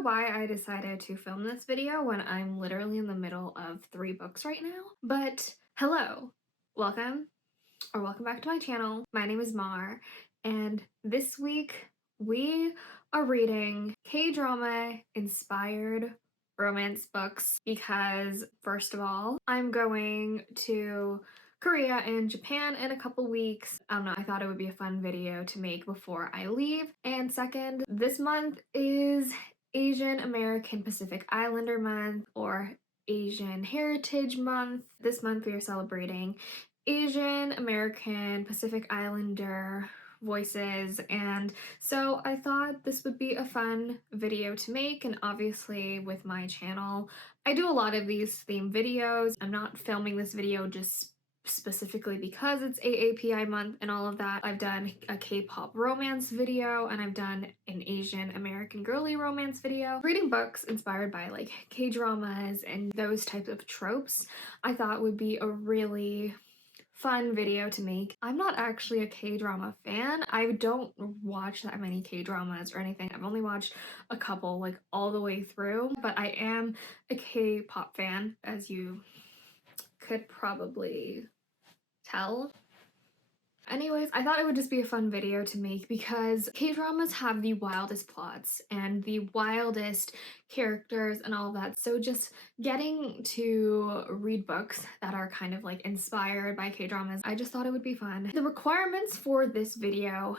know why I decided to film this video when I'm literally in the middle of 3 books right now, but hello, welcome or welcome back to my channel. My name is Mar, and this week we are reading K-drama inspired romance books because, first of all, I'm going to Korea and Japan in a couple weeks. I don't know, I thought it would be a fun video to make before I leave. And second, this month is Asian American Pacific Islander Month, or Asian Heritage Month. This month we are celebrating Asian American Pacific Islander voices, and so I thought this would be a fun video to make. And obviously with my channel I do a lot of these theme videos. I'm not filming this video just specifically because it's AAPI month and all of that. I've done a K-pop romance video, and I've done an Asian American girly romance video. Reading books inspired by like K-dramas and those types of tropes I thought would be a really fun video to make. I'm not actually a K-drama fan. I don't watch that many K-dramas or anything. I've only watched a couple like all the way through, but I am a K-pop fan, as you could probably tell. Anyways, I thought it would just be a fun video to make because K-dramas have the wildest plots and the wildest characters and all of that. So just getting to read books that are kind of like inspired by K-dramas, I just thought it would be fun. The requirements for this video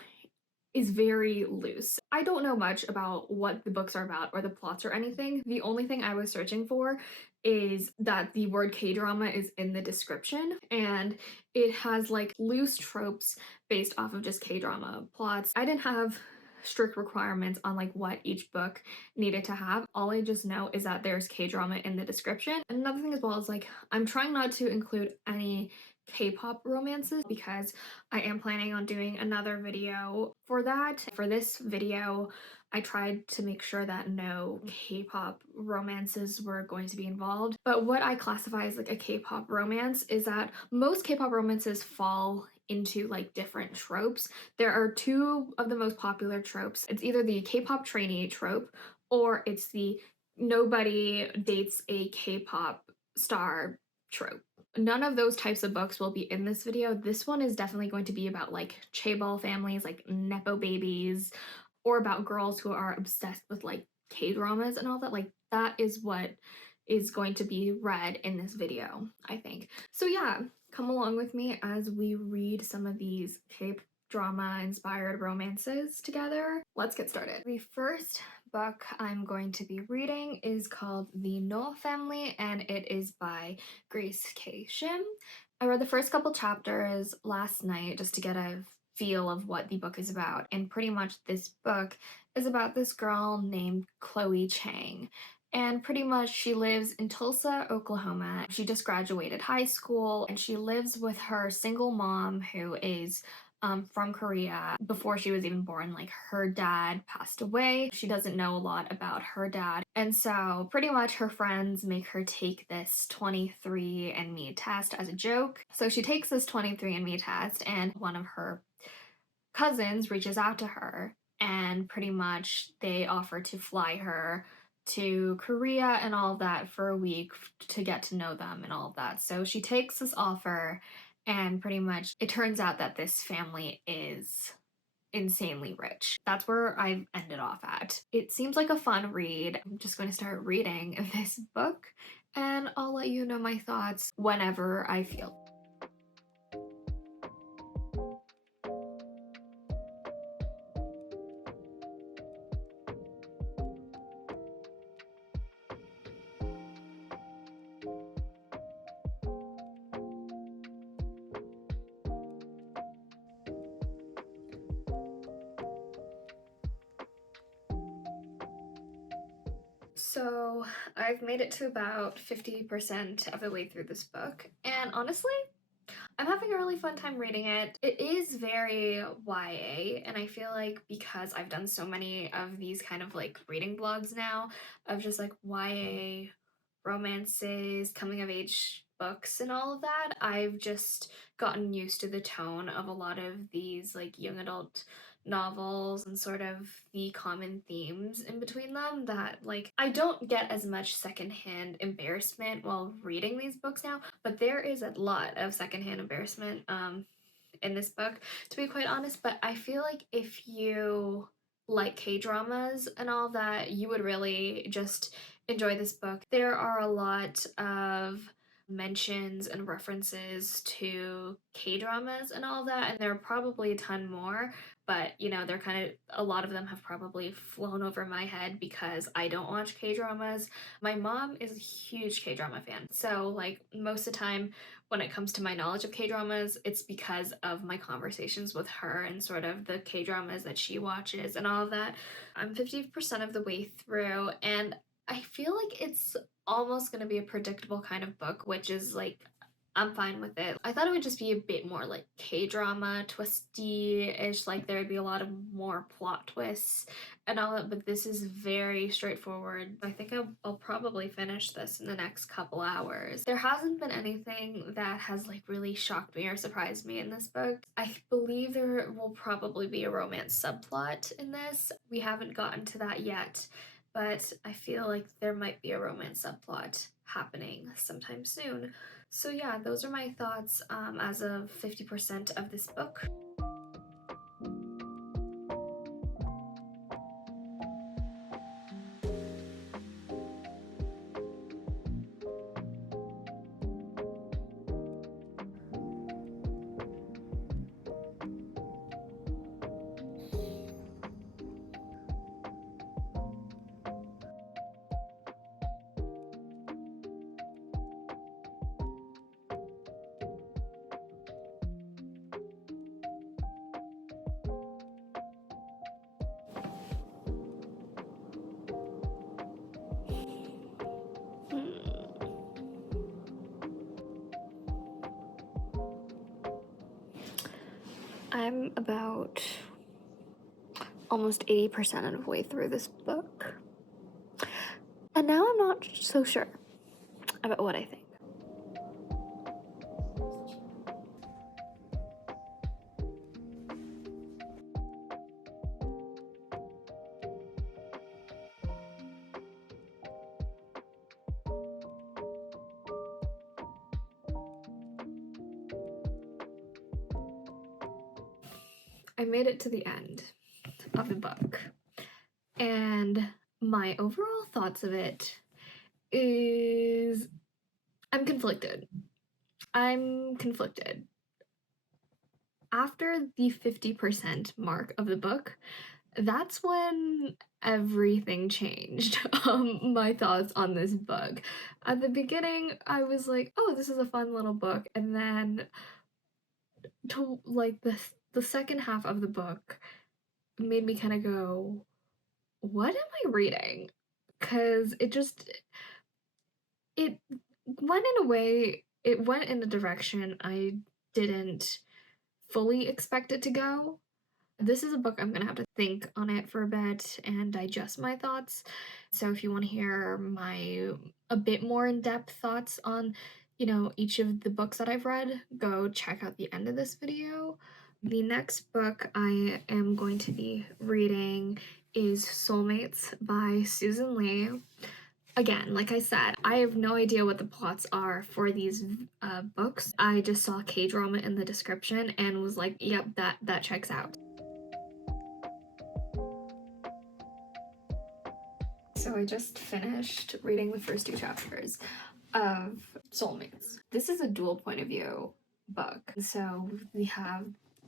is very loose. I don't know much about what the books are about or the plots or anything. The only thing I was searching for is that the word K-drama is in the description, and it has like loose tropes based off of just K-drama plots. I didn't have strict requirements on like what each book needed to have. All I just know is that there's K-drama in the description. And another thing as well is like I'm trying not to include any K-pop romances because I am planning on doing another video for that. For this video, I tried to make sure that no K-pop romances were going to be involved. But what I classify as like a K-pop romance is that most K-pop romances fall into like different tropes. There are two of the most popular tropes. It's either the K-pop trainee trope or it's the nobody dates a K-pop star trope. None of those types of books will be in this video. This one is definitely going to be about like chaebol families, like nepo babies, or about girls who are obsessed with like K-dramas and all that. Like that is what is going to be read in this video, I think. So yeah, come along with me as we read some of these K-drama inspired romances together. Let's get started. The first book I'm going to be reading is called The Noh Family, and it is by Grace K. Shim. I read the first couple chapters last night just to get a feel of what the book is about, and pretty much this book is about this girl named Chloe Chang. And pretty much she lives in Tulsa, Oklahoma. She just graduated high school, and she lives with her single mom who is from Korea. Before she was even born, like her dad passed away. She doesn't know a lot about her dad. And so pretty much her friends make her take this 23andMe test as a joke. So she takes this 23andMe test, and one of her cousins reaches out to her, and pretty much they offer to fly her to Korea and all of that for a week to get to know them and all of that. So she takes this offer, and pretty much it turns out that this family is insanely rich. That's where I've ended off at. It seems like a fun read. I'm just going to start reading this book, and I'll let you know my thoughts whenever I feel. So I've made it to about 50% of the way through this book, and honestly, I'm having a really fun time reading it. It is very YA, and I feel like because I've done so many of these kind of like reading blogs now of just like YA romances, coming of age books and all of that, I've just gotten used to the tone of a lot of these like young adult novels and sort of the common themes in between them that, like, I don't get as much secondhand embarrassment while reading these books now, but there is a lot of secondhand embarrassment in this book, to be quite honest. But I feel like if you like K-dramas and all that, you would really just enjoy this book. There are a lot of mentions and references to K-dramas and all that, and there are probably a ton more, but you know, they're kind of, a lot of them have probably flown over my head because I don't watch K-dramas. My mom is a huge K-drama fan, so like most of the time when it comes to my knowledge of K-dramas, it's because of my conversations with her and sort of the K-dramas that she watches and all of that. I'm 50% of the way through, and I feel like it's almost going to be a predictable kind of book, which is like, I'm fine with it. I thought it would just be a bit more like K-drama, twisty-ish, like there would be a lot of more plot twists and all that, but this is very straightforward. I think I'll probably finish this in the next couple hours. There hasn't been anything that has like really shocked me or surprised me in this book. I believe there will probably be a romance subplot in this. We haven't gotten to that yet, but I feel like there might be a romance subplot happening sometime soon. So yeah, those are my thoughts as of 50% of this book. I'm about almost 80% of the way through this book, and now I'm not so sure about what I think. I made it to the end of the book, and my overall thoughts of it is I'm conflicted. After the 50% mark of the book, that's when everything changed. My thoughts on this book. At the beginning, I was like, oh, this is a fun little book. And then to like the second half of the book made me kind of go, what am I reading? Because it went in a way, it went in a direction I didn't fully expect it to go. This is a book I'm gonna have to think on it for a bit and digest my thoughts. So if you want to hear my a bit more in-depth thoughts on, you know, each of the books that I've read, go check out the end of this video. The next book I am going to be reading is Soulmates by Susan Lee. Again, like I said, I have no idea what the plots are for these books. I just saw K-drama in the description and was like, yep, that checks out. So I just finished reading the first 2 chapters of Soulmates. This is a dual point of view book. So we have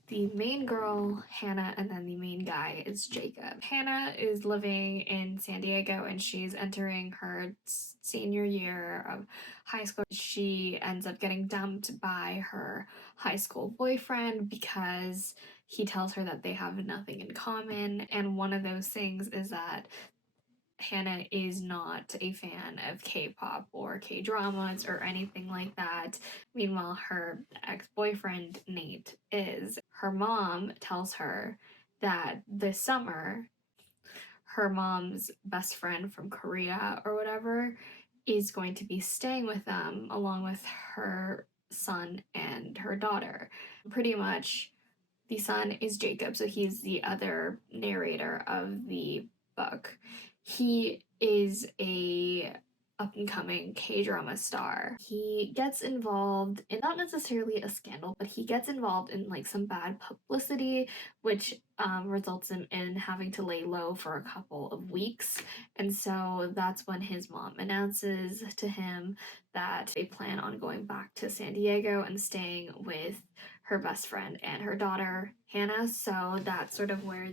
the main girl, Hannah, and then the main guy is Jacob. Hannah is living in San Diego and she's entering her senior year of high school. She ends up getting dumped by her high school boyfriend because he tells her that they have nothing in common. And one of those things is that Hannah is not a fan of K-pop or K-dramas or anything like that. Meanwhile, her ex-boyfriend, Nate, is. Her mom tells her that this summer, her mom's best friend from Korea or whatever is going to be staying with them along with her son and her daughter. Pretty much The son is Jacob, so he's the other narrator of the book. He is a up-and-coming K-drama star. He gets involved in not necessarily a scandal, but he gets involved in like some bad publicity, which results in having to lay low for a couple of weeks. And so that's when his mom announces to him that they plan on going back to San Diego and staying with her best friend and her daughter Hannah. So that's sort of where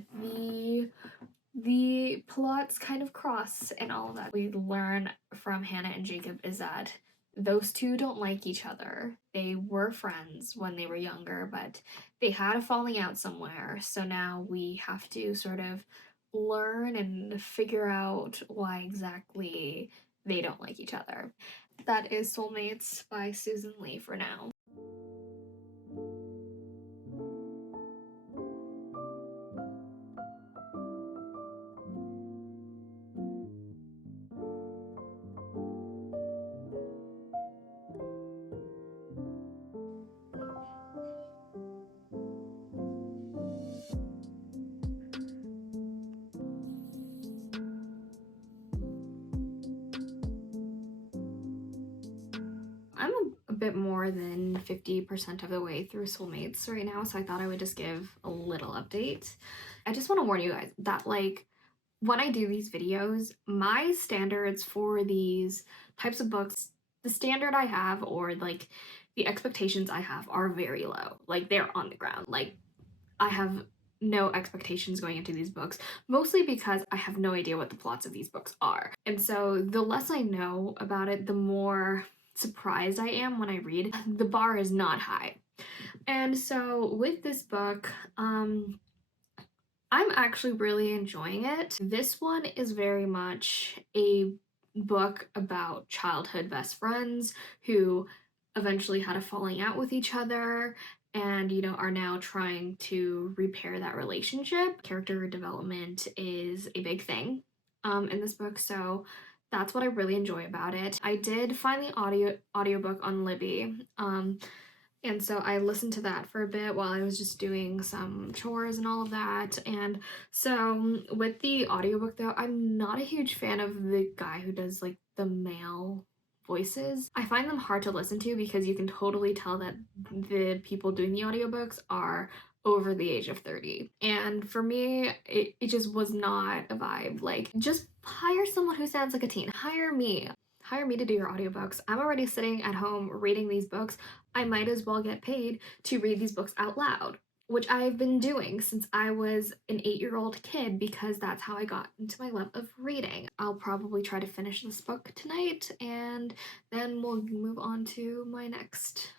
the plots kind of cross and all of that. We learn from Hannah and Jacob is that those two don't like each other. They were friends when they were younger, but they had a falling out somewhere. So now we have to sort of learn and figure out why exactly they don't like each other. That is Soulmates by Susan Lee for now. I'm a bit more than 50% of the way through Soulmates right now, so I thought I would just give a little update. I just want to warn you guys that like when I do these videos, my standards for these types of books, the standard I have or like the expectations I have are very low. Like they're on the ground. Like I have no expectations going into these books, mostly because I have no idea what the plots of these books are. And so the less I know about it, the more surprised I am when I read. The bar is not high. And so with this book, I'm actually really enjoying it. This one is very much a book about childhood best friends who eventually had a falling out with each other and are now trying to repair that relationship. Character development is a big thing in this book, so that's what I really enjoy about it. I did find the audiobook on Libby, and so I listened to that for a bit while I was just doing some chores and all of that. And so with the audiobook though, I'm not a huge fan of the guy who does like the male voices. I find them hard to listen to because you can totally tell that the people doing the audiobooks are over the age of 30. And for me, it just was not a vibe. Like, just hire someone who sounds like a teen. Hire me. Hire me to do your audiobooks. I'm already sitting at home reading these books. I might as well get paid to read these books out loud, which I've been doing since I was an 8-year-old kid because that's how I got into my love of reading. I'll probably try to finish this book tonight and then we'll move on to my next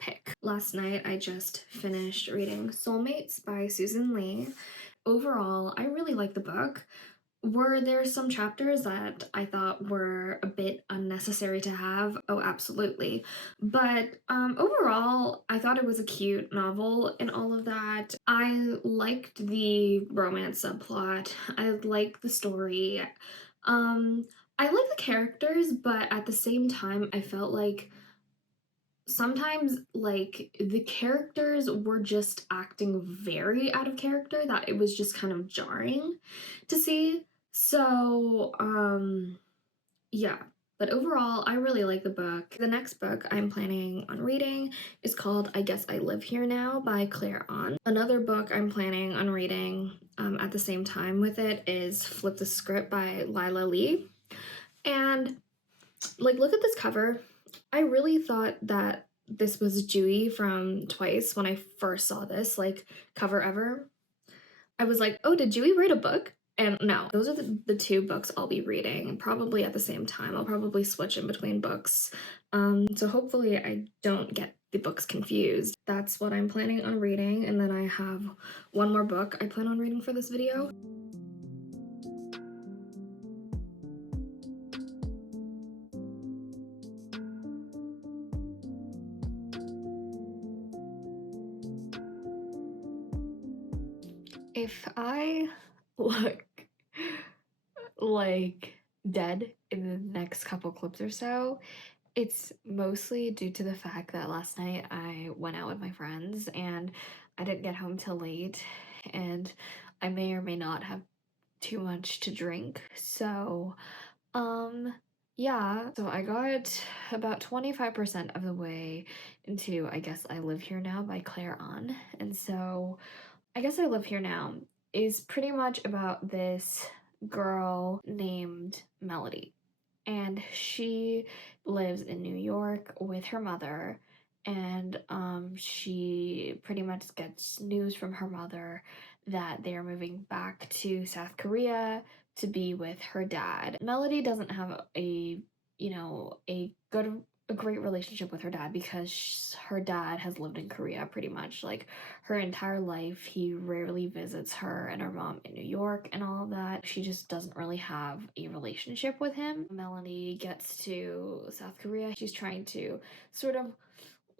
pick. Last night I just finished reading Soulmates by Susan Lee. Overall, I really like the book. Were there some chapters that I thought were a bit unnecessary to have? Oh, absolutely. But overall, I thought it was a cute novel and all of that. I liked the romance subplot. I liked the story. I like the characters, but at the same time, I felt like sometimes like the characters were just acting very out of character, that it was just kind of jarring to see. So yeah, but overall I really like the book. The next book I'm planning on reading is called I Guess I Live Here Now by Claire On. Another book I'm planning on reading at the same time with it is Flip the Script by Lyla Lee. And like, look at this cover. I really thought that this was Dewey from Twice when I first saw this, like, cover ever. I was like, oh, did Dewey write a book? And no, those are the two books I'll be reading, probably at the same time. I'll probably switch in between books. So hopefully I don't get the books confused. That's what I'm planning on reading, and then I have one more book I plan on reading for this video. If I look like dead in the next couple clips or so, It's mostly due to the fact that last night I went out with my friends and I didn't get home till late, and I may or may not have too much to drink. Um, yeah, so I got about 25% of the way into I Guess I Live Here Now by Claire On. And so I Guess I Live Here Now is pretty much about this girl named Melody, and she lives in New York with her mother, and she pretty much gets news from her mother that they are moving back to South Korea to be with her dad. Melody doesn't have a great relationship with her dad because her dad has lived in Korea pretty much like her entire life. He rarely visits her and her mom in New York and all of that. She just doesn't really have a relationship with him. Melanie gets to South Korea. She's trying to sort of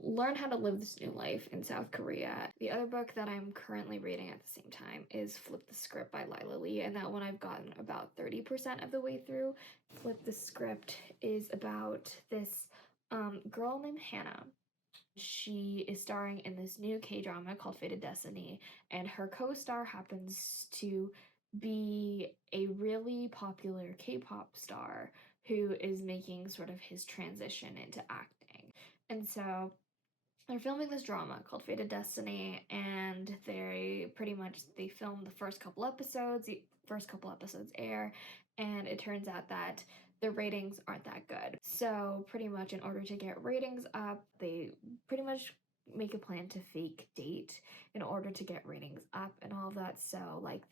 learn how to live this new life in South Korea. The other book that I'm currently reading at the same time is Flip the Script by Lyla, and that one I've gotten about 30% of the way through. Flip the Script is about this girl named Hannah. She is starring in this new K-drama called Fated Destiny, and her co-star happens to be a really popular K-pop star who is making sort of his transition into acting. And so they're filming this drama called Fated Destiny, and they filmed the first couple episodes. The first couple episodes air, and it turns out that the ratings aren't that good. So pretty much in order to get ratings up, they pretty much make a plan to fake date in order to get ratings up and all of that. So like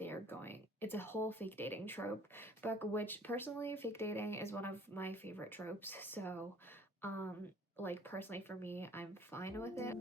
it's a whole fake dating trope book, which personally fake dating is one of my favorite tropes. So like personally for me, I'm fine with it.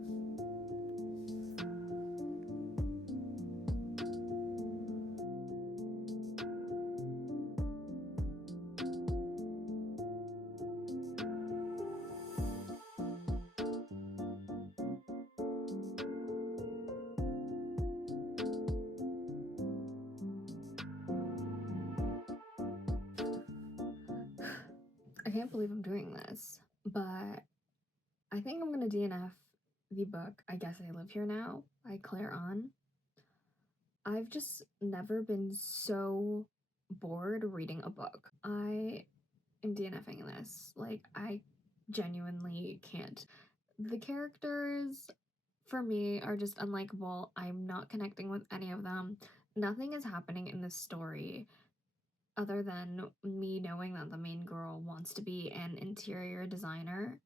I can't believe I'm doing this, but I think I'm gonna DNF the book I Guess I Live Here Now by Claire On. I've just never been so bored reading a book. I am DNFing this. Like, I genuinely can't. The characters, for me, are just unlikable. I'm not connecting with any of them. Nothing is happening in this story other than me knowing that the main girl wants to be an interior designer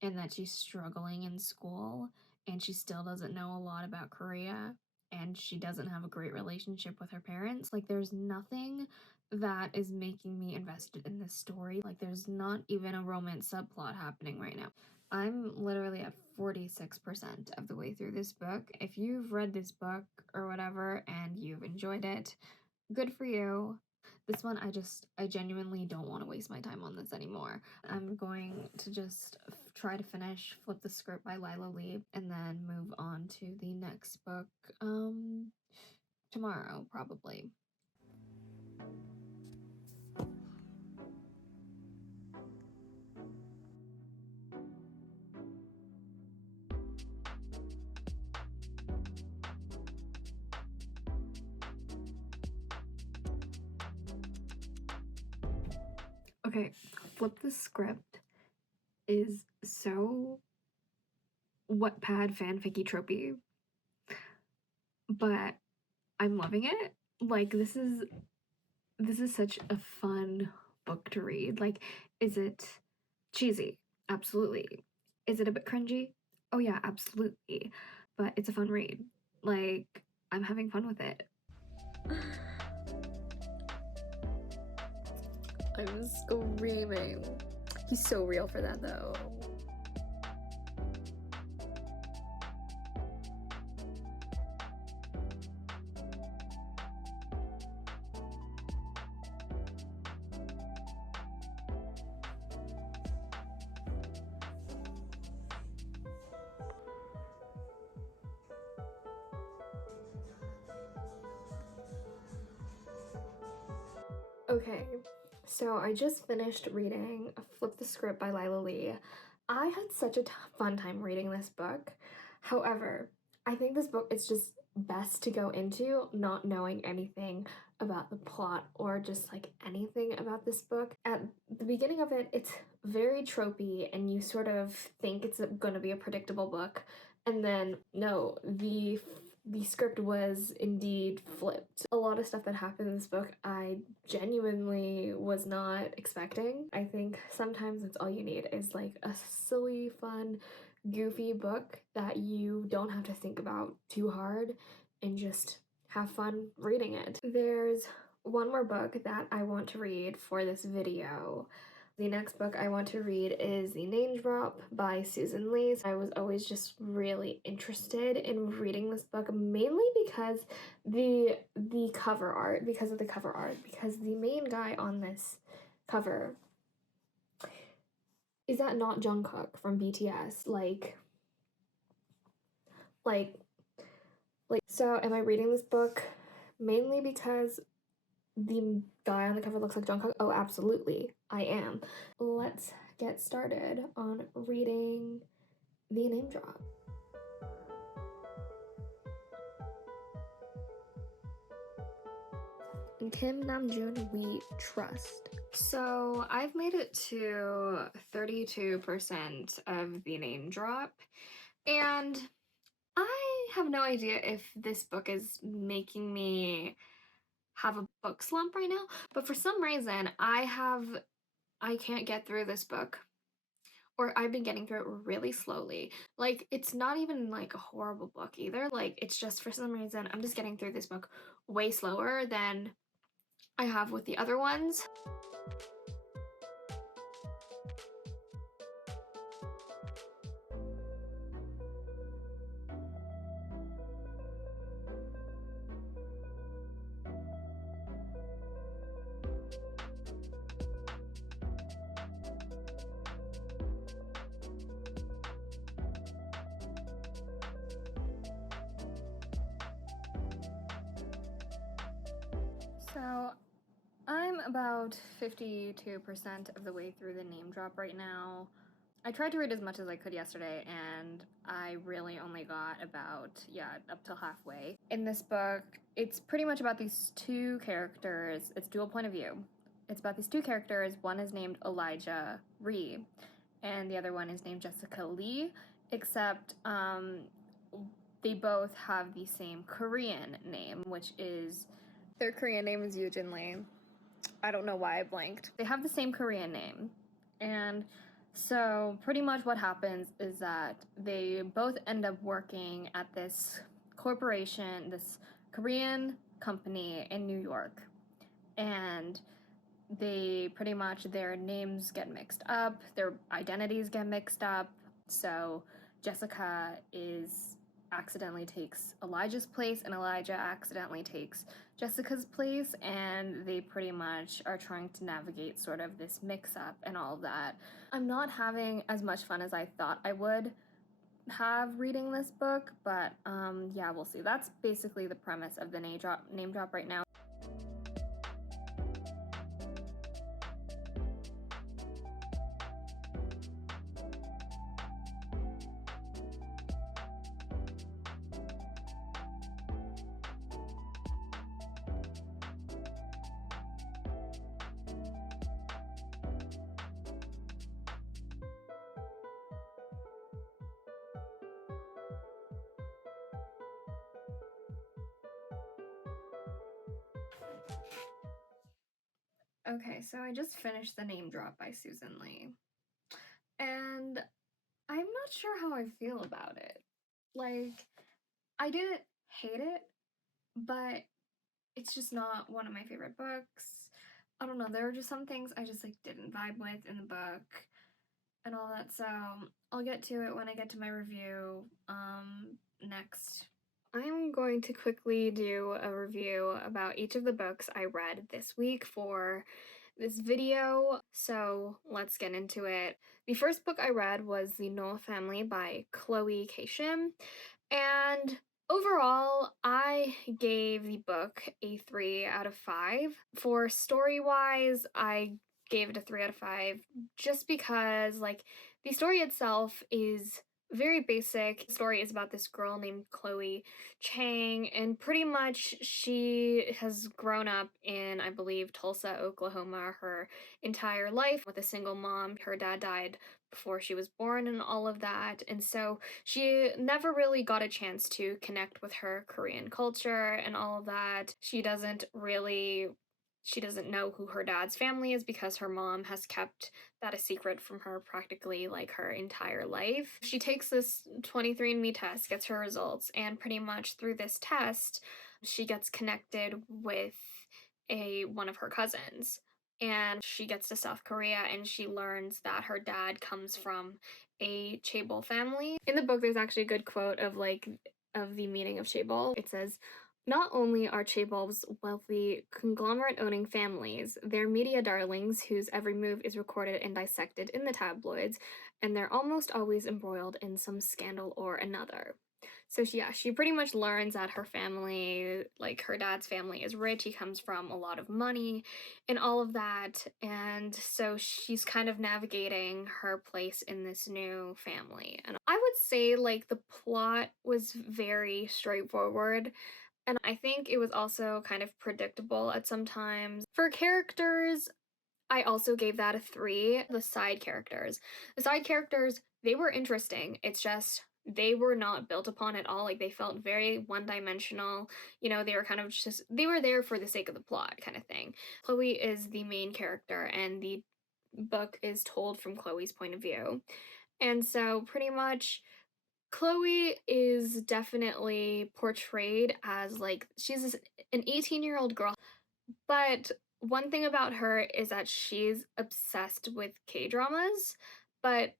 and that she's struggling in school and she still doesn't know a lot about Korea and she doesn't have a great relationship with her parents. Like, there's nothing that is making me invested in this story. Like, there's not even a romance subplot happening right now. I'm literally at 46% of the way through this book. If you've read this book or whatever and you've enjoyed it, good for you. This one, I genuinely don't want to waste my time on this anymore. I'm going to just try to finish Flip the Script by Lyla and then move on to the next book tomorrow, probably. Okay, Flip the Script is so Wattpad fanficky tropey, but I'm loving it. Like, this is such a fun book to read. Like, is it cheesy? Absolutely. Is it a bit cringy? Oh yeah, absolutely. But it's a fun read. Like, I'm having fun with it. I'm screaming. He's so real for that though. Okay, So I just finished reading Flip the Script by Lyla. I had such a fun time reading this book. However, I think this book is just best to go into not knowing anything about the plot or just like anything about this book. At the beginning of it, it's very tropey and you sort of think it's going to be a predictable book. And then no, the script was indeed flipped. A lot of stuff that happened in this book I genuinely was not expecting. I think sometimes that's all you need is like a silly, fun, goofy book that you don't have to think about too hard and just have fun reading it. There's one more book that I want to read for this video. The next book I want to read is The Name Drop by Susan Lee. I was always just really interested in reading this book, mainly because the cover art, because the main guy on this cover is that not Jungkook from BTS? Like, so am I reading this book mainly because the guy on the cover looks like Jungkook? Oh, absolutely, I am. Let's get started on reading The Name Drop. In Kim Namjoon, we trust. So I've made it to 32% of The Name Drop, and I have no idea if this book is making me have a book slump right now, but for some reason I can't get through this book, or I've been getting through it really slowly. Like, it's not even like a horrible book either. Like, it's just for some reason I'm just getting through this book way slower than I have with the other ones. So I'm about 52% of the way through The Name Drop right now. I tried to read as much as I could yesterday, and I really only got about, up till halfway. In this book, it's pretty much about these two characters. It's dual point of view. It's about these two characters. One is named Elijah Ree, and the other one is named Jessica Lee, except they both have the same Korean name, which is, their Korean name is Yoojin Lee. I don't know why I blanked. They have the same Korean name, and so pretty much what happens is that they both end up working at this corporation, this Korean company in New York, and they pretty much, their names get mixed up, their identities get mixed up. So Jessica accidentally takes Elijah's place, and Elijah accidentally takes Jessica's place, and they pretty much are trying to navigate sort of this mix-up and all of that. I'm not having as much fun as I thought I would have reading this book, but yeah, we'll see. That's basically the premise of the name drop right now. Okay, so I just finished The Name Drop by Susan Lee, and I'm not sure how I feel about it. Like, I didn't hate it, but it's just not one of my favorite books. I don't know, there were just some things I just like didn't vibe with in the book and all that, so I'll get to it when I get to my review next. I'm going to quickly do a review about each of the books I read this week for this video, so let's get into it. The first book I read was The Noel Family by Chloe K. Shim, and Overall, I gave the book a 3 out of 5. For story-wise, I gave it a 3 out of 5 just because, like, the story itself is very basic. The story is about this girl named Chloe Chang, and pretty much she has grown up in, I believe, Tulsa, Oklahoma her entire life with a single mom. Her dad died before she was born and all of that, and so she never really got a chance to connect with her Korean culture and all of that. She doesn't know who her dad's family is because her mom has kept that a secret from her practically like her entire life. She takes this 23andMe test, gets her results, and pretty much through this test, she gets connected with a one of her cousins. And she gets to South Korea and she learns that her dad comes from a chaebol family. In the book, there's actually a good quote of of the meaning of chaebol. It says, "Not only are chaebols wealthy conglomerate-owning families, they're media darlings whose every move is recorded and dissected in the tabloids, and they're almost always embroiled in some scandal or another." So she pretty much learns that her family, like her dad's family, is rich. He comes from a lot of money and all of that. And so she's kind of navigating her place in this new family. And I would say like the plot was very straightforward. And I think it was also kind of predictable at some times. For characters, I also gave that a 3. The side characters, they were interesting. It's just they were not built upon at all. Like they felt very one-dimensional. You know, they were kind of just they were there for the sake of the plot kind of thing. Chloe is the main character and the book is told from Chloe's point of view. And so pretty much Chloe is definitely portrayed as like an 18-year-old girl, but one thing about her is that she's obsessed with K-dramas, but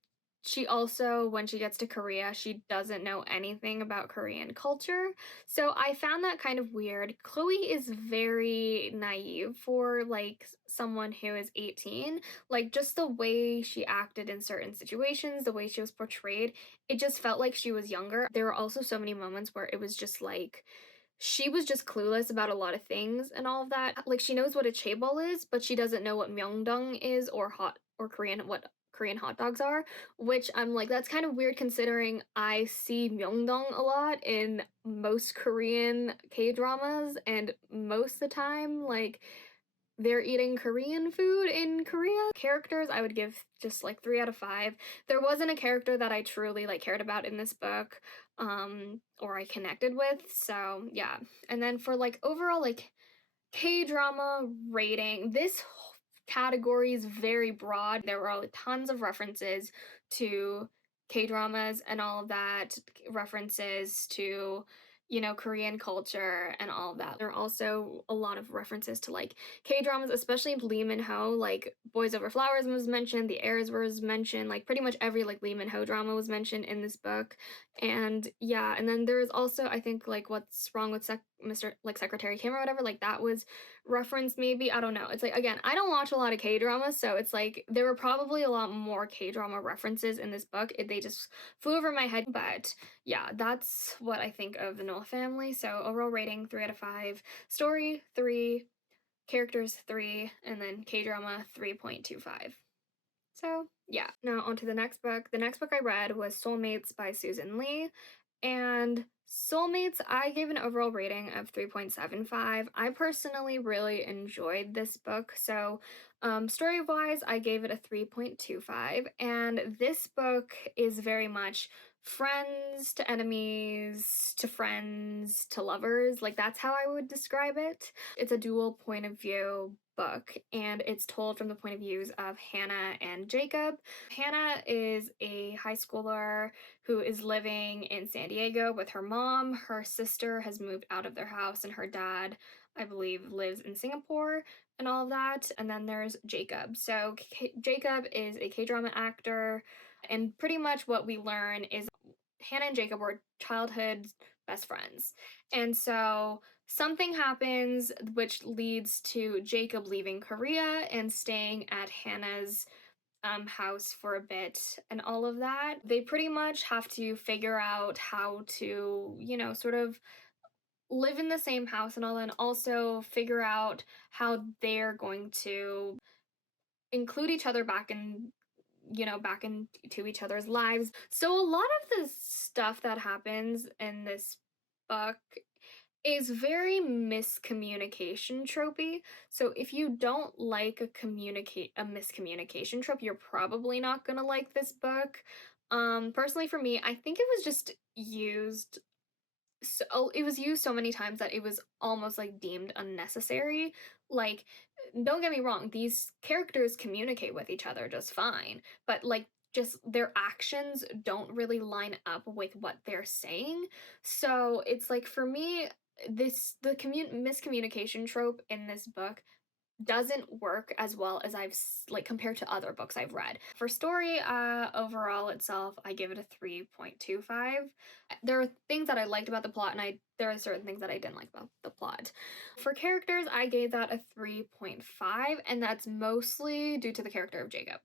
she also, when she gets to Korea, she doesn't know anything about Korean culture. So I found that kind of weird. Chloe is very naive for like someone who is 18. Like just the way she acted in certain situations, the way she was portrayed, it just felt like she was younger. There were also so many moments where it was just like she was just clueless about a lot of things and all of that. Like she knows what a chaebol is, but she doesn't know what myeongdong is or what Korean hot dogs are, which I'm like that's kind of weird considering I see myeongdong a lot in most Korean K-dramas and most of the time like they're eating Korean food in Korea. Characters, I would give just like 3 out of 5. There wasn't a character that I truly like cared about in this book, or I connected with. So yeah. And then for like overall like K-drama rating, this category is very broad. There were tons of references to K-dramas and all of that, references to, you know, Korean culture and all of that. There are also a lot of references to like K-dramas, especially Lee Min-ho, like Boys Over Flowers was mentioned, The Heirs was mentioned, like pretty much every like Lee Min-ho drama was mentioned in this book. And yeah, and then there was also I think like What's Wrong with Mr. like Secretary Kim or whatever, like that was referenced maybe. I don't know. It's like again, I don't watch a lot of K-dramas, so it's like there were probably a lot more K-drama references in this book. They just flew over my head, but yeah, that's what I think of the Noah family. So overall rating 3 out of 5. Story 3, characters 3, and then K-drama 3.25. So, yeah. Now, on to the next book. The next book I read was Soulmates by Susan Lee. And Soulmates, I gave an overall rating of 3.75. I personally really enjoyed this book. So, story-wise, I gave it a 3.25. And this book is very much friends to enemies to friends to lovers. Like, that's how I would describe it. It's a dual point of view book and it's told from the point of views of Hannah and Jacob. Hannah is a high schooler who is living in San Diego with her mom. Her sister has moved out of their house and her dad, I believe, lives in Singapore and all of that. And then there's Jacob. So Jacob is a K-drama actor and pretty much what we learn is Hannah and Jacob were childhood best friends. And so something happens which leads to Jacob leaving Korea and staying at Hannah's house for a bit and all of that. They pretty much have to figure out how to, sort of live in the same house and all that, and also figure out how they're going to include each other back into each other's lives. So a lot of the stuff that happens in this book is very miscommunication tropey. So if you don't like a miscommunication trope, you're probably not gonna like this book. Personally for me, I think it was just used so it was used so many times that it was almost like deemed unnecessary. Like, don't get me wrong, these characters communicate with each other just fine, but like just their actions don't really line up with what they're saying. So it's like for me, miscommunication trope in this book doesn't work as well as like compared to other books I've read. For story, overall itself, I give it a 3.25. There are things that I liked about the plot, and there are certain things that I didn't like about the plot. For characters, I gave that a 3.5, and that's mostly due to the character of Jacob.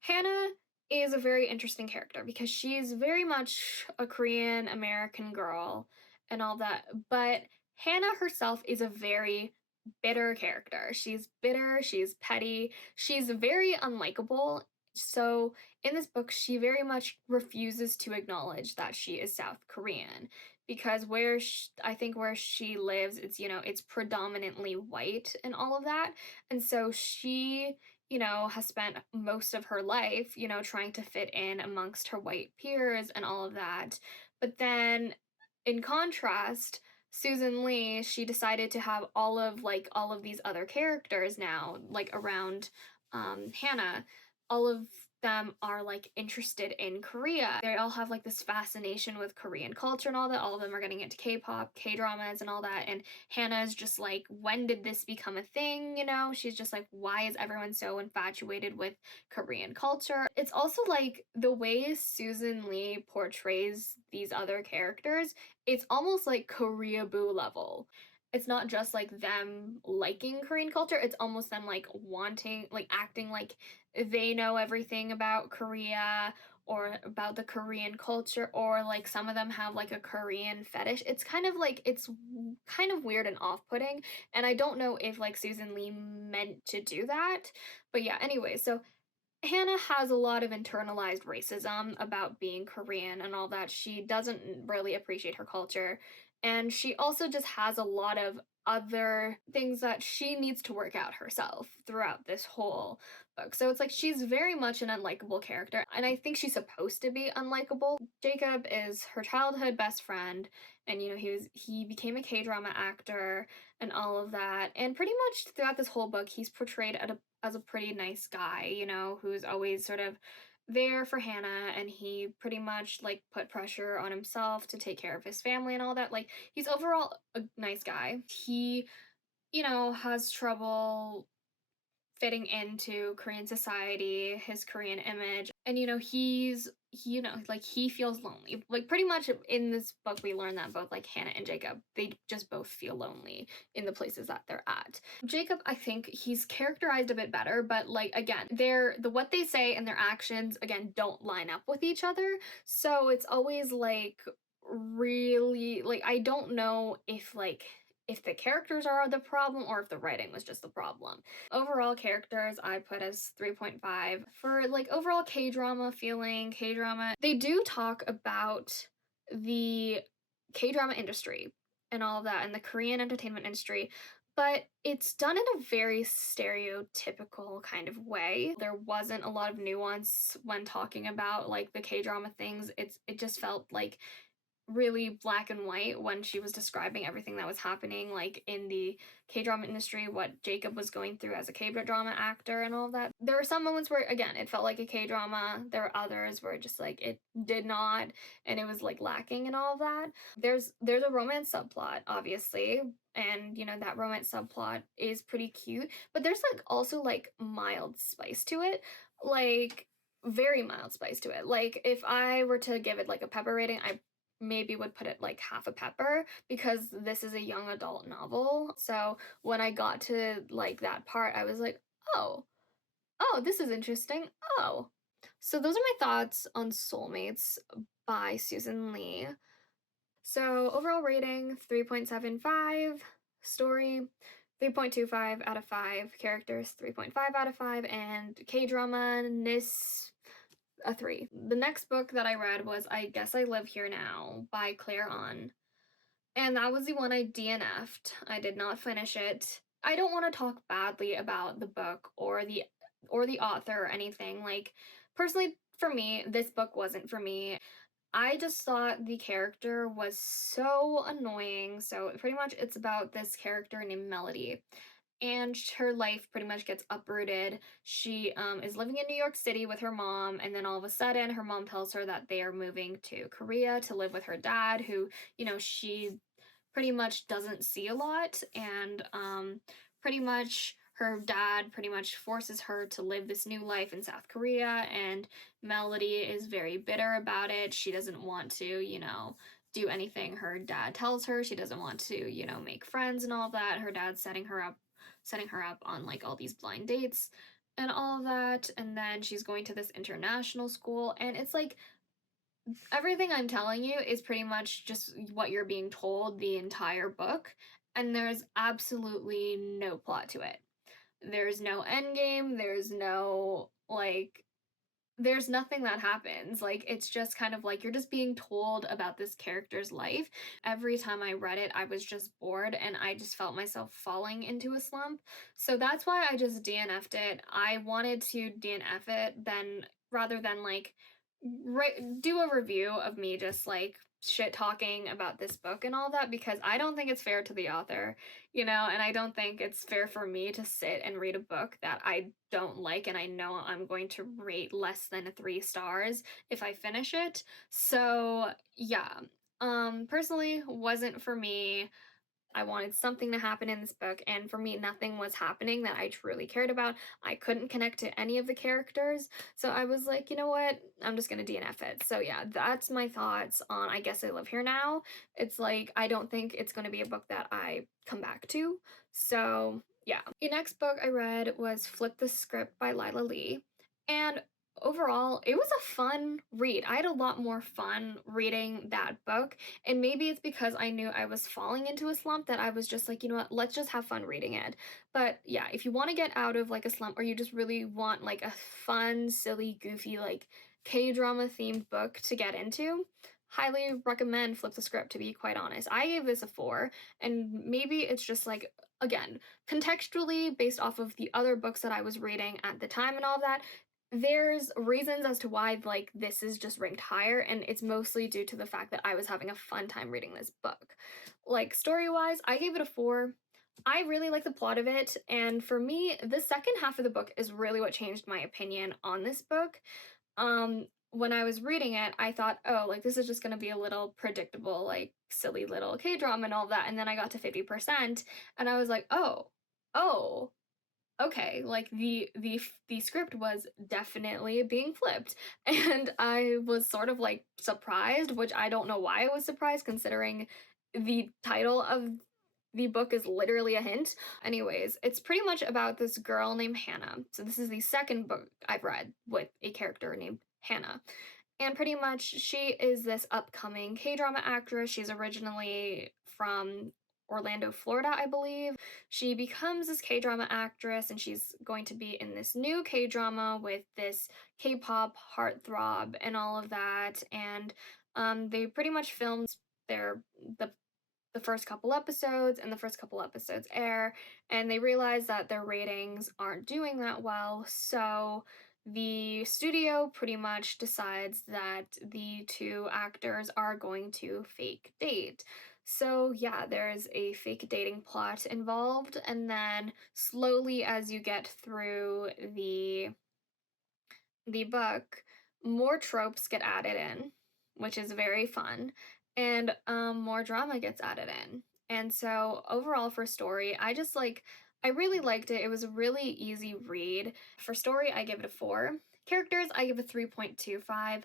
Hannah is a very interesting character because she's very much a Korean American girl and all that, but Hannah herself is a very bitter character. She's bitter, she's petty, she's very unlikable. So, in this book, she very much refuses to acknowledge that she is South Korean because I think where she lives, it's predominantly white and all of that. And so she has spent most of her life, trying to fit in amongst her white peers and all of that. But then, in contrast, Susan Lee, she decided to have all of these other characters now, like around Hannah. All of them are like interested in Korea. They all have like this fascination with Korean culture and all that. All of them are getting into K-pop, K-dramas and all that. And Hannah is just like, when did this become a thing? She's just like, why is everyone so infatuated with Korean culture? It's also like the way Susan Lee portrays these other characters, it's almost like Korea Boo level. It's not just like them liking Korean culture, it's almost them like wanting, like acting like they know everything about Korea or about the Korean culture, or like some of them have like a Korean fetish. It's kind of weird and off-putting, and I don't know if like Susan Lee meant to do that. But yeah, anyway, so Hannah has a lot of internalized racism about being Korean and all that. She doesn't really appreciate her culture. And she also just has a lot of other things that she needs to work out herself throughout this whole book. So it's like she's very much an unlikable character. And I think she's supposed to be unlikable. Jacob is her childhood best friend. And he became a K-drama actor and all of that. And pretty much throughout this whole book, he's portrayed as a pretty nice guy, who's always sort of there for Hannah, and he pretty much like put pressure on himself to take care of his family and all that. Like, he's overall a nice guy. He, has trouble fitting into Korean society, his Korean image. And like he feels lonely. Like pretty much in this book we learn that both like Hannah and Jacob, they just both feel lonely in the places that they're at. Jacob, I think he's characterized a bit better, but like again, what they say and their actions again don't line up with each other. So it's always like really like I don't know if the characters are the problem or if the writing was just the problem. Overall characters I put as 3.5. For like overall K-drama feeling, K-drama, they do talk about the K-drama industry and all of that and the Korean entertainment industry, but it's done in a very stereotypical kind of way. There wasn't a lot of nuance when talking about like the K-drama things. It just felt like really black and white when she was describing everything that was happening like in the K-drama industry, what Jacob was going through as a K-drama actor and all of that. There were some moments where again it felt like a K-drama. There were others where just like it did not, and it was like lacking and all of that. There's a romance subplot obviously, and that romance subplot is pretty cute, but there's like also like mild spice to it, like very mild spice to it. Like if I were to give it like a pepper rating, I maybe would put it like half a pepper because this is a young adult novel. So when I got to like that part, I was like, oh, Oh, this is interesting. Oh. So those are my thoughts on Soulmates by Susan Lee. So overall rating 3.75, story 3.25 out of 5, characters 3.5 out of 5, and K-drama ness a 3. The next book that I read was I Guess I Live Here Now by Claire On. And that was the one I DNF'd. I did not finish it. I don't want to talk badly about the book or the author or anything. Like, personally for me, this book wasn't for me. I just thought the character was so annoying. So pretty much it's about this character named Melody, and her life pretty much gets uprooted. She is living in New York City with her mom, and then all of a sudden her mom tells her that they are moving to Korea to live with her dad, who, she pretty much doesn't see a lot, and pretty much her dad pretty much forces her to live this new life in South Korea, and Melody is very bitter about it. She doesn't want to, do anything her dad tells her. She doesn't want to, make friends and all that. Her dad's setting her up on like all these blind dates and all of that. And then she's going to this international school, and it's like everything I'm telling you is pretty much just what you're being told the entire book, and there's absolutely no plot to it. There's no end game, there's nothing that happens. Like, it's just kind of like you're just being told about this character's life. Every time I read it, I was just bored and I just felt myself falling into a slump. So that's why I just DNF'd it. I wanted to DNF it then rather than like do a review of me just like shit talking about this book and all that, because I don't think it's fair to the author, and I don't think it's fair for me to sit and read a book that I don't like and I know I'm going to rate less than 3 stars if I finish it. So, yeah. Personally wasn't for me. I wanted something to happen in this book, and for me, nothing was happening that I truly cared about. I couldn't connect to any of the characters, so I was like, you know what? I'm just gonna DNF it. So yeah, that's my thoughts on I Guess I Live Here Now. It's like, I don't think it's gonna be a book that I come back to. So yeah. The next book I read was Flip the Script by Lyla Lee, and overall, it was a fun read. I had a lot more fun reading that book, and maybe it's because I knew I was falling into a slump that I was just like, you know what, let's just have fun reading it. But yeah, if you want to get out of like a slump, or you just really want like a fun, silly, goofy, like K-drama themed book to get into, highly recommend Flip the Script, to be quite honest. I gave this a 4, and maybe it's just like, again, contextually based off of the other books that I was reading at the time and all of that, there's reasons as to why like this is just ranked higher, and it's mostly due to the fact that I was having a fun time reading this book. Like, story-wise, I gave it a 4. I really like the plot of it, and for me, the second half of the book is really what changed my opinion on this book. When I was reading it, I thought, oh, like this is just gonna be a little predictable, like silly little K-drama and all that, and then I got to 50% and I was like, oh, okay, like the script was definitely being flipped, and I was sort of like surprised, which I don't know why I was surprised considering the title of the book is literally a hint. Anyways, it's pretty much about this girl named Hannah. So this is the second book I've read with a character named Hannah. And pretty much she is this upcoming K-drama actress. She's originally from Orlando, Florida, I believe. She becomes this K-drama actress, and she's going to be in this new K-drama with this K-pop heartthrob and all of that. And they pretty much filmed their the first couple episodes, and the first couple episodes air, and they realize that their ratings aren't doing that well, so the studio pretty much decides that the two actors are going to fake date. So yeah, there's a fake dating plot involved, and then slowly as you get through the book, more tropes get added in, which is very fun, and more drama gets added in. And so overall for story, I really liked it. It was a really easy read. For story, I give it a 4. Characters, I give a 3.25.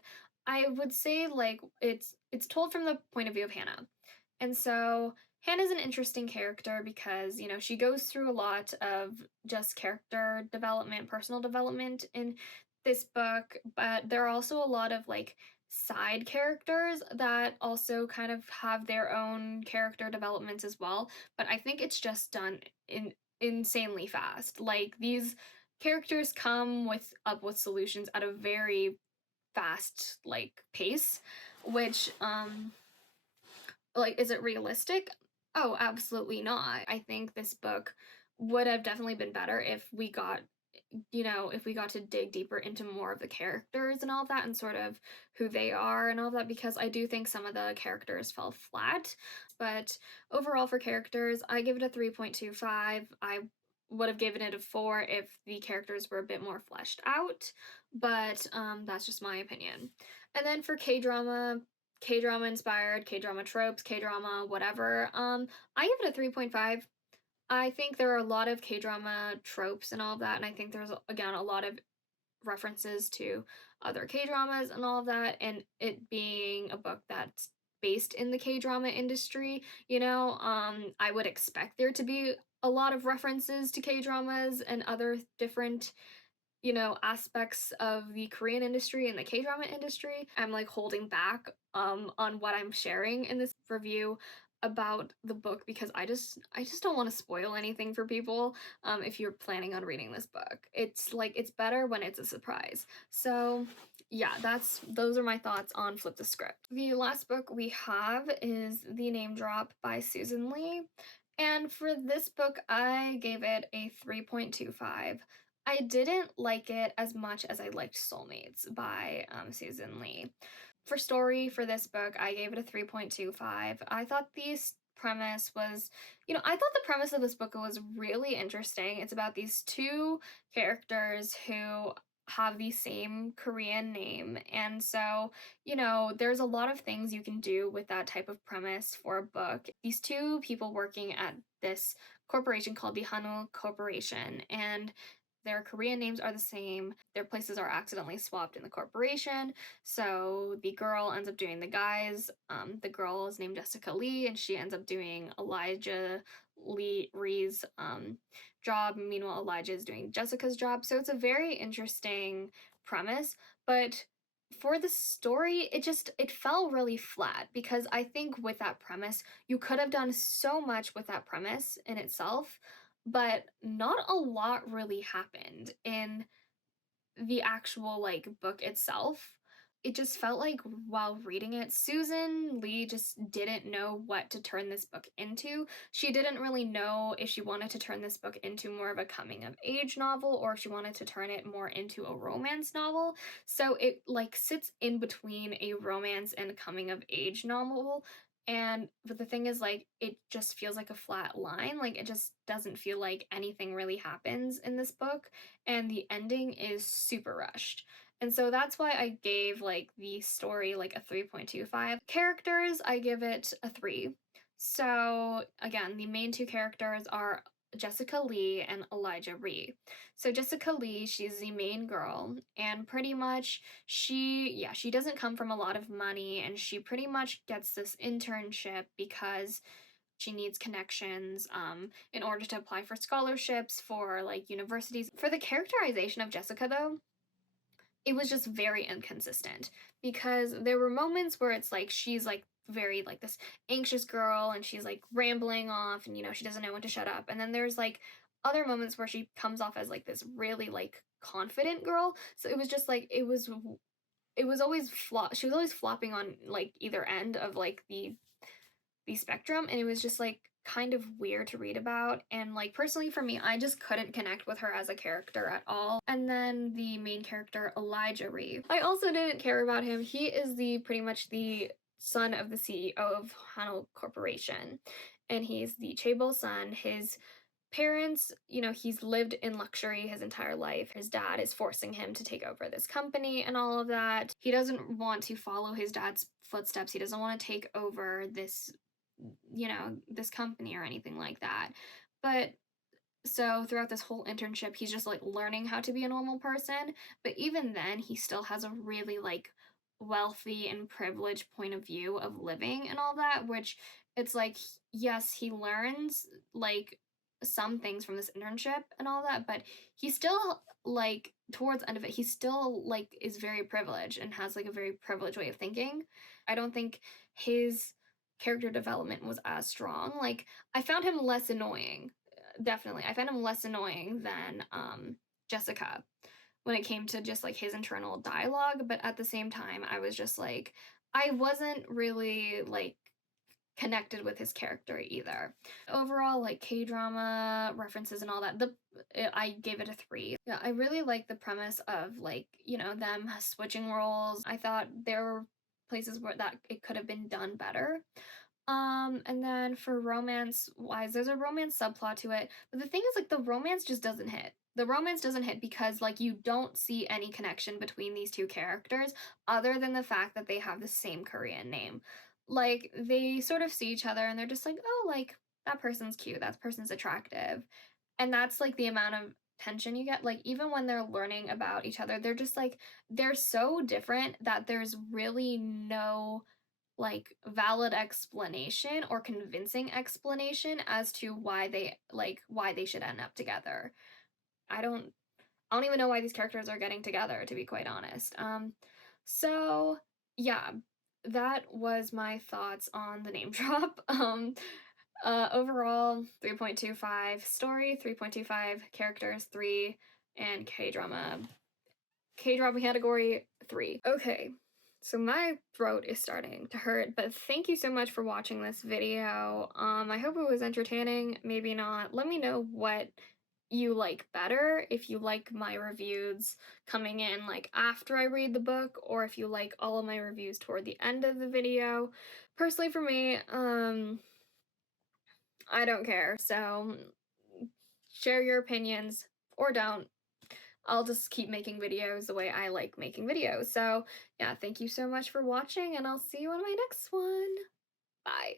I would say like it's told from the point of view of Hannah. And so Hannah's an interesting character because, you know, she goes through a lot of just character development, personal development in this book, but there are also a lot of like side characters that also kind of have their own character developments as well, but I think it's just done insanely fast. Like these characters come with up with solutions at a very fast like pace, which like, is it realistic? Oh, absolutely not. I think this book would have definitely been better if we got, you know, if we got to dig deeper into more of the characters and all of that and sort of who they are and all of that, because I do think some of the characters fell flat. But overall, for characters, I give it a 3.25. I would have given it a 4 if the characters were a bit more fleshed out, but that's just my opinion. And then for K-drama, K-drama inspired, K-drama tropes, K-drama whatever, I give it a 3.5. I think there are a lot of K-drama tropes and all of that, and I think there's, again, a lot of references to other K-dramas and all of that, and it being a book that's based in the K-drama industry, you know, I would expect there to be a lot of references to K-dramas and other different, you know, aspects of the Korean industry and the K-drama industry. I'm like holding back on what I'm sharing in this review about the book because I just don't want to spoil anything for people if you're planning on reading this book. It's like it's better when it's a surprise. So yeah, those are my thoughts on Flip the Script. The last book we have is The Name Drop by Susan Lee. And for this book, I gave it a 3.25. I didn't like it as much as I liked Soulmates by Susan Lee. For story for this book, I gave it a 3.25. I thought the premise was, you know, I thought the premise of this book was really interesting. It's about these two characters who have the same Korean name. And so, you know, there's a lot of things you can do with that type of premise for a book. These two people working at this corporation called the Hanu Corporation, and their Korean names are the same. Their places are accidentally swapped in the corporation. So the girl ends up doing the guys. The girl is named Jessica Lee, and she ends up doing Elijah Ree's job. Meanwhile, Elijah is doing Jessica's job. So it's a very interesting premise, but for the story, it fell really flat because I think with that premise, you could have done so much with that premise in itself, but not a lot really happened in the actual like book itself. It just felt like while reading it, Susan Lee just didn't know what to turn this book into. She didn't really know if she wanted to turn this book into more of a coming of age novel or if she wanted to turn it more into a romance novel. So it like sits in between a romance and a coming of age novel. But the thing is, like, it just feels like a flat line. Like, it just doesn't feel like anything really happens in this book, and the ending is super rushed. And so that's why I gave like the story like a 3.25. Characters, I give it a 3. So again, the main two characters are Jessica Lee and Elijah Ree. So Jessica Lee, she's the main girl, and pretty much she doesn't come from a lot of money, and she pretty much gets this internship because she needs connections in order to apply for scholarships for like universities. For the characterization of Jessica though, it was just very inconsistent because there were moments where it's like she's like very like this anxious girl and she's like rambling off and you know she doesn't know when to shut up, and then there's like other moments where she comes off as like this really like confident girl. So it was just like it was always she was always flopping on like either end of like the spectrum, and it was just like kind of weird to read about. And like personally for me, I just couldn't connect with her as a character at all. And then the main character, Elijah Reeve, I also didn't care about him. He is the pretty much the son of the CEO of Hano Corporation, and he's the chaebol son. His parents, you know, he's lived in luxury his entire life. His dad is forcing him to take over this company and all of that. He doesn't want to follow his dad's footsteps. He doesn't want to take over this, you know, this company or anything like that. But so throughout this whole internship, he's just like learning how to be a normal person. But even then, he still has a really like wealthy and privileged point of view of living and all that, which it's like, yes, he learns, like, some things from this internship and all that, but he still, like, towards the end of it, he still, like, is very privileged and has, like, a very privileged way of thinking. I don't think his character development was as strong. Like, I found him less annoying, definitely. I found him less annoying than, Jessica when it came to just, like, his internal dialogue, but at the same time, I was just like, I wasn't really, like, connected with his character either. Overall, like K-drama references and all that, I gave it a 3. Yeah, I really like the premise of, like, you know, them switching roles. I thought there were places where that it could have been done better. And then for romance wise, there's a romance subplot to it. But the thing is, like, the romance just doesn't hit. The romance doesn't hit because, like, you don't see any connection between these two characters other than the fact that they have the same Korean name. Like, they sort of see each other and they're just like, oh, like, that person's cute, that person's attractive. And that's like the amount of tension you get. Like, even when they're learning about each other, they're just like, they're so different that there's really no like valid explanation or convincing explanation as to why they should end up together. I don't I don't even know why these characters are getting together, to be quite honest. So yeah, that was my thoughts on the name drop. Overall 3.25, story 3.25, characters 3, and K-drama category 3. Okay, so my throat is starting to hurt, but thank you so much for watching this video. I hope it was entertaining, maybe not. Let me know what you like better, if you like my reviews coming in like after I read the book, or if you like all of my reviews toward the end of the video. Personally for me, I don't care, so share your opinions or don't. I'll just keep making videos the way I like making videos. So yeah, thank you so much for watching, and I'll see you on my next one. Bye.